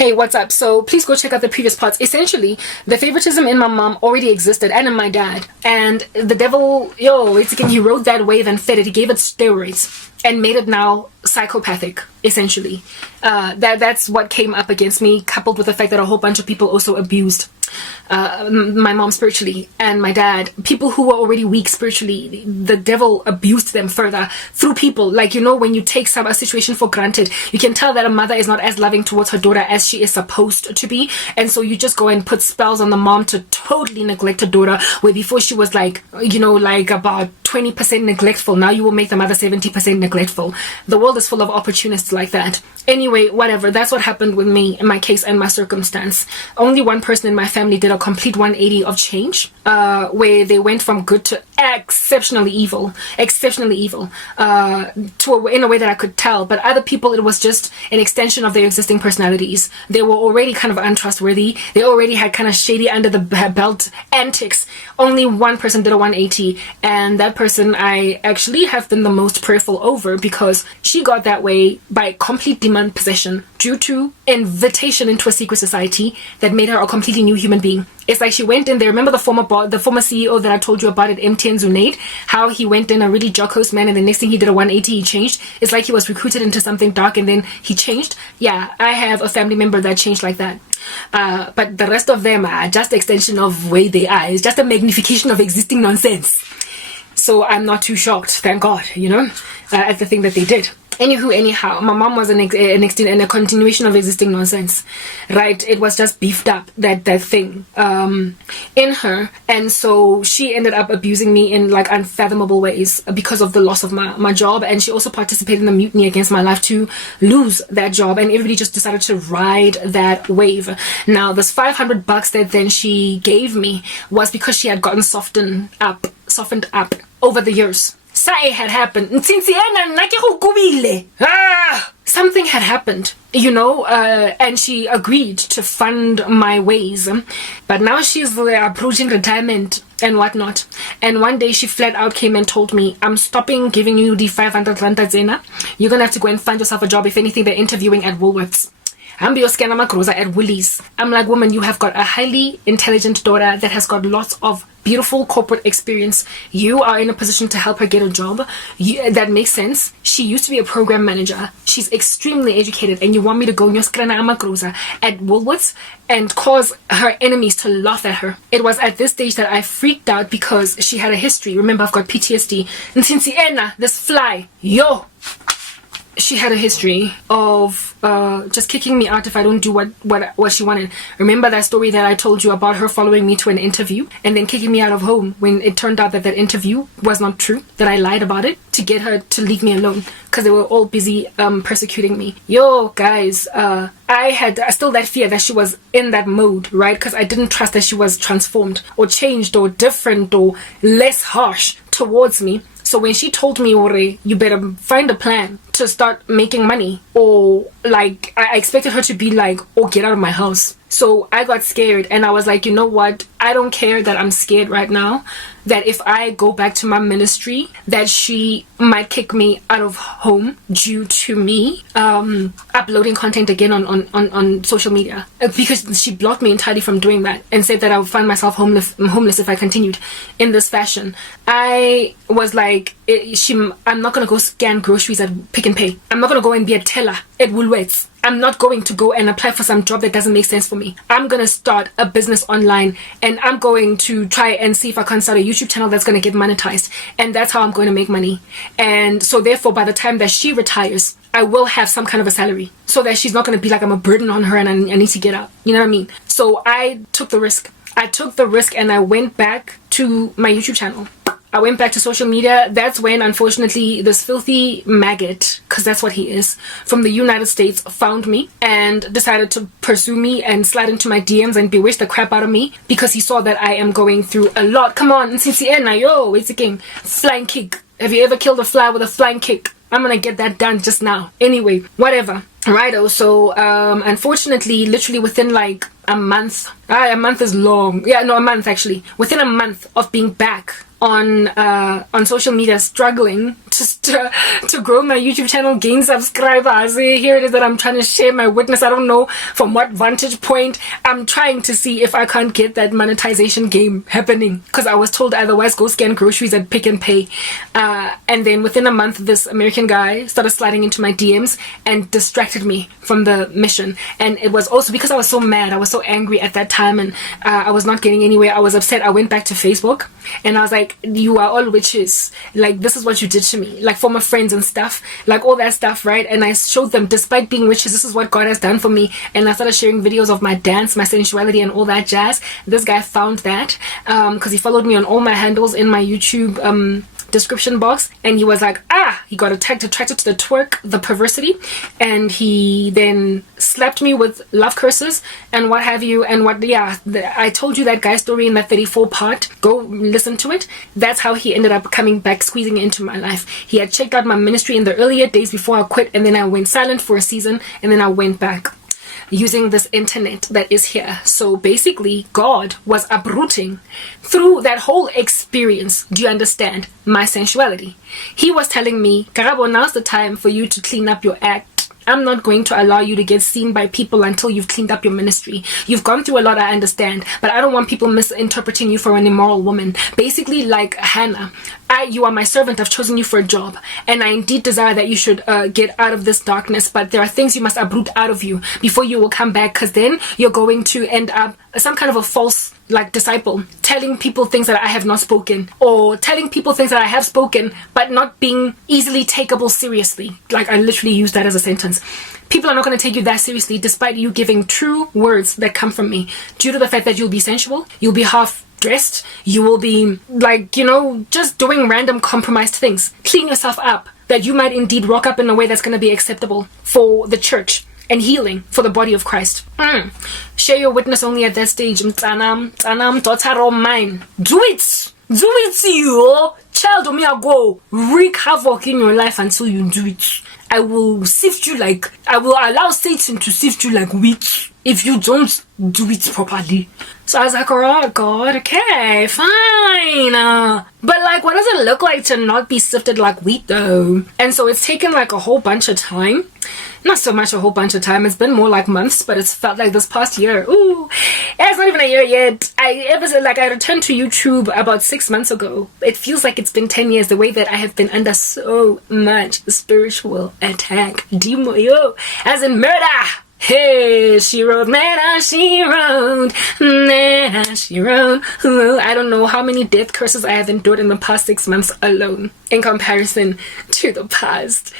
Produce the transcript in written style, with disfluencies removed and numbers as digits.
Hey, what's up? So please go check out the previous parts. Essentially, the favoritism in my mom already existed, and in my dad. And the devil, it's again, he rode that wave and fed it. He gave it steroids and made it now psychopathic, essentially. That's what came up against me, coupled with the fact that a whole bunch of people also abused my mom spiritually, and my dad, people who were already weak spiritually. The devil abused them further through people. Like, when you take a situation for granted, you can tell that a mother is not as loving towards her daughter as she is supposed to be, and so you just go and put spells on the mom to totally neglect her daughter, where before she was like about 20% neglectful, now you will make the mother 70% neglectful. The world is full of opportunists like that. Anyway, whatever, that's what happened with me in my case and my circumstance. Only one person in my family did a complete 180 of change, where they went from good to exceptionally evil, in a way that I could tell. But other people, it was just an extension of their existing personalities. They were already kind of untrustworthy. They already had kind of shady under the belt antics. Only one person did a 180, and that person I actually have been the most prayerful over, because she got that way by complete demon possession due to invitation into a secret society that made her a completely new human being. It's like she went in there. Remember the former CEO that I told you about at MTN Zunaid? How he went in a really jocose man, and the next thing he did a 180, he changed. It's like he was recruited into something dark and then he changed. Yeah, I have a family member that changed like that. But the rest of them are just extension of where they are. It's just a magnification of existing nonsense. So I'm not too shocked, thank God, at the thing that they did. Anyhow, my mom was a continuation of existing nonsense, right? It was just beefed up, that thing in her, and so she ended up abusing me in like unfathomable ways because of the loss of my job. And she also participated in a mutiny against my life to lose that job, and everybody just decided to ride that wave. Now this $500 that then she gave me was because she had gotten softened up over the years. Something had happened. Something had happened, and she agreed to fund my ways. But now she's approaching retirement and whatnot. And one day she flat out came and told me, I'm stopping giving you the 500 rand zena. You're gonna have to go and find yourself a job. If anything, they're interviewing at Woolworths. I'm at Woolies. I'm like, woman, you have got a highly intelligent daughter that has got lots of beautiful corporate experience. You are in a position to help her get a job. That makes sense. She used to be a program manager. She's extremely educated, and you want me to go at Woolworths and cause her enemies to laugh at her. It was at this stage that I freaked out because she had a history. Remember, I've got PTSD. This fly, she had a history of just kicking me out if I don't do what she wanted. Remember that story that I told you about her following me to an interview and then kicking me out of home when it turned out that interview was not true, that I lied about it to get her to leave me alone because they were all busy persecuting me. Guys, I had still that fear that she was in that mode, right? Because I didn't trust that she was transformed or changed or different or less harsh towards me. So when she told me, Ore, you better find a plan to start making money, or like, I expected her to be like, oh, get out of my house. So I got scared, and I was like, you know what? I don't care that I'm scared right now, that if I go back to my ministry, that she might kick me out of home due to me uploading content again on social media, because she blocked me entirely from doing that and said that I would find myself homeless if I continued in this fashion. I was like, I'm not going to go scan groceries at Pick and Pay. I'm not going to go and be a teller at Woolworths. I'm not going to go and apply for some job that doesn't make sense for me. I'm going to start a business online, and I'm going to try and see if I can start a YouTube channel that's going to get monetized. And that's how I'm going to make money. And so therefore, by the time that she retires, I will have some kind of a salary so that she's not going to be like I'm a burden on her and I need to get out. You know what I mean? So I took the risk. And I went back to my YouTube channel. I went back to social media. That's when, unfortunately, this filthy maggot, because that's what he is, from the United States found me and decided to pursue me and slide into my DMs and bewitch the crap out of me because he saw that I am going through a lot. Come on, it's a game. Flying kick. Have you ever killed a fly with a flying kick? I'm gonna get that done just now. Anyway, whatever. Righto, so unfortunately, literally within like a month, a month is long. Yeah, no, a month actually. Within a month of being back on social media, struggling to just to grow my YouTube channel, gain subscribers. Here it is that I'm trying to share my witness. I don't know from what vantage point. I'm trying to see if I can't get that monetization game happening, because I was told otherwise go scan groceries at Pick and Pay. And then within a month, this American guy started sliding into my DMs and distracted me from the mission. And it was also because I was so mad, I was so angry at that time, and I was not getting anywhere. I was upset. I went back to Facebook and I was like, you are all witches. Like, this is what you did to me. Like, former friends and stuff, like all that stuff, right? And I showed them, despite being witches, this is what God has done for me. And I started sharing videos of my dance, my sensuality, and all that jazz. This guy found that because he followed me on all my handles in my YouTube description box, and he was like, he got attracted to the twerk, the perversity, and he then slapped me with love curses and what have you. And I told you that guy's story in that 34 part. Go listen to it. That's how he ended up coming back, squeezing into my life. He had checked out my ministry in the earlier days before I quit, and then I went silent for a season, and then I went back using this internet that is here. So basically, God was uprooting through that whole experience. Do you understand? My sensuality. He was telling me, Karabo, now's the time for you to clean up your act. I'm not going to allow you to get seen by people until you've cleaned up your ministry. You've gone through a lot, I understand, but I don't want people misinterpreting you for an immoral woman. Basically, like Hannah, you are my servant. I've chosen you for a job, and I indeed desire that you should get out of this darkness, but there are things you must uproot out of you before you will come back, because then you're going to end up some kind of a false disciple, telling people things that I have not spoken, or telling people things that I have spoken but not being easily takeable seriously. Like, I literally use that as a sentence. People are not going to take you that seriously despite you giving true words that come from me, due to the fact that you'll be sensual, you'll be half dressed, you will be just doing random compromised things. Clean yourself up, that you might indeed rock up in a way that's going to be acceptable for the church and healing for the body of Christ. Share your witness only at that stage. Mtsanam, daughter of mine. Do it, you child of me. I go wreak havoc in your life until you do it. I will allow Satan to sift you like wheat if you don't do it properly. So I was like, oh God, okay, fine. But what does it look like to not be sifted like wheat though? And so it's taken a whole bunch of time. Not so much a whole bunch of time. It's been more like months, but it's felt like this past year. Ooh, it's not even a year yet. I returned to YouTube about 6 months ago. It feels like it's been 10 years, the way that I have been under so much spiritual attack. As in murder. Hey, she wrote, man, she wrote, man, she wrote. I don't know how many death curses I have endured in the past 6 months alone in comparison to the past.